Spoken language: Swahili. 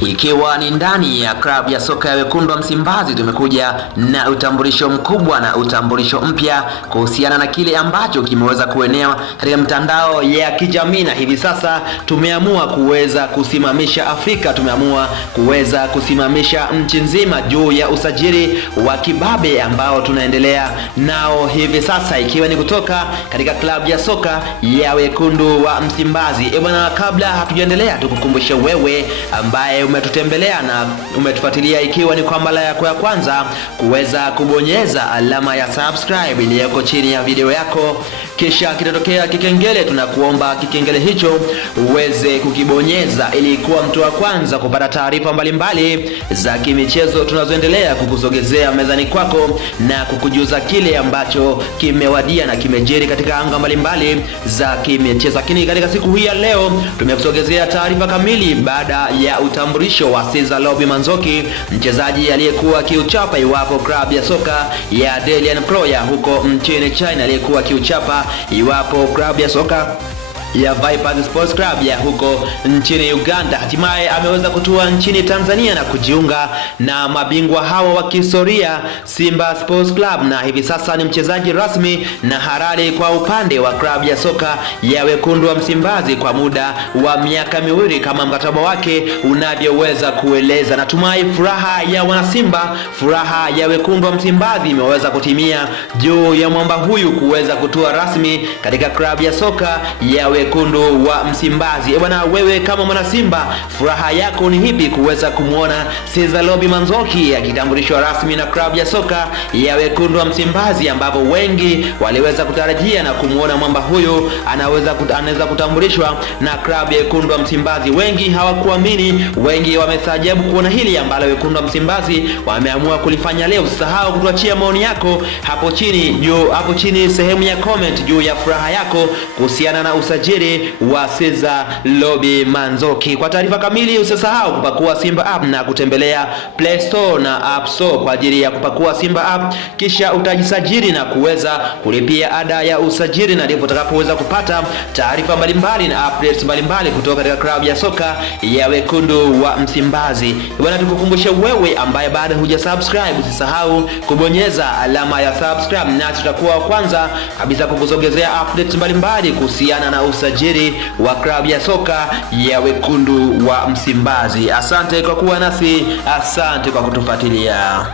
Ikiwa ni ndani ya klabu ya soka ya Wekundu wa Msimbazi, tumekuja na utambulisho mkubwa na utambulisho mpya kuhusiana na kile ambacho kimeweza kuenea katika mtandao ya kijamii, na hivi sasa tumeamua kuweza kusimamisha Afrika, tumeamua kuweza kusimamisha nchi nzima juu ya usajili wa kibabe ambao tunaendelea nao hivi sasa, ikiwa ni kutoka katika klabu ya soka ya Wekundu wa Msimbazi. Bwana, kabla hatujaendelea, tukukumbushe wewe ambaye umetutembelea na umetufuatilia, ikiwa ni kwa mara yako ya kwanza, kuweza kubonyeza alama ya subscribe iliyoko chini ya video yako, kisha kitatokea kikengele. Tunakuomba kikengele hicho uweze kukibonyeza ili kuwa mtu wa kwanza kupata taarifa mbalimbali za kimichezo tunazoendelea kukusogezea mezani kwako na kukujuza kile ambacho kimewadia na kimejiri katika anga mbalimbali za kimichezo. Lakini katika siku hii ya leo tumekusogezea taarifa kamili baada ya utambulisho wa Cesar Lobby Manzoki, mchezaji aliyekuwa kiuchapa iwapo klabu ya soka ya Dalian Pro ya huko nchini China, aliyekuwa kiuchapa iwapo klabu ya soka ya Vipers Sports Club ya huko nchini Uganda. Hatimaye ameweza kutua nchini Tanzania na kujiunga na mabingwa hawa wa kihistoria Simba Sports Club, na hivi sasa ni mchezaji rasmi na halali kwa upande wa klabu ya soka ya Wekundu wa Msimbazi kwa muda wa miaka miwili kama mkataba wake unavyoweza kueleza. Natumai furaha ya wanasimba, furaha ya Wekundu wa Msimbazi imeweza kutimia juu ya mwamba huyu kuweza kutua rasmi katika klabu ya soka ya Wekundu wa Msimbazi. Bwana, wewe kama mwana Simba, furaha yako ni hipi kuweza kumuona Cesar Lobby Manzoki akitambulishwa rasmi na klabu ya soka ya Wekundu wa Msimbazi, ambapo wengi waliweza kutarajia na kumuona mwamba huyu anaweza kutambulishwa na klabu ya Wekundu wa Msimbazi. Wengi hawakuamini, wengi wamestaajabu kuona hili ambalo Wekundu wa Msimbazi wameamua kulifanya leo. Usisahau kutuachia maoni yako hapo chini sehemu ya comment juu ya furaha yako kuhusiana na usajili wa Cesar Lobby Manzoki. Kwa taarifa kamili usisahau kupakua Simba app na kutembelea Play Store na App Store kwa ajili ya kupakua Simba app, kisha utajisajili na kuweza kulipia ada ya usajili, na ndipo utakapoweza kupata taarifa mbalimbali na updates mbalimbali kutoka katika klabu ya soka ya Wekundu wa Msimbazi. Bwana, tukukumbushe wewe ambaye bado hujasubscribe, usisahau kubonyeza alama ya subscribe, na tutakuwa kwanza kabisa kukusogezea updates mbalimbali kuhusiana na usajili wa klabu ya soka ya Wekundu wa Msimbazi. Asante kwa kuwa nasi, asante kwa kutufuatilia.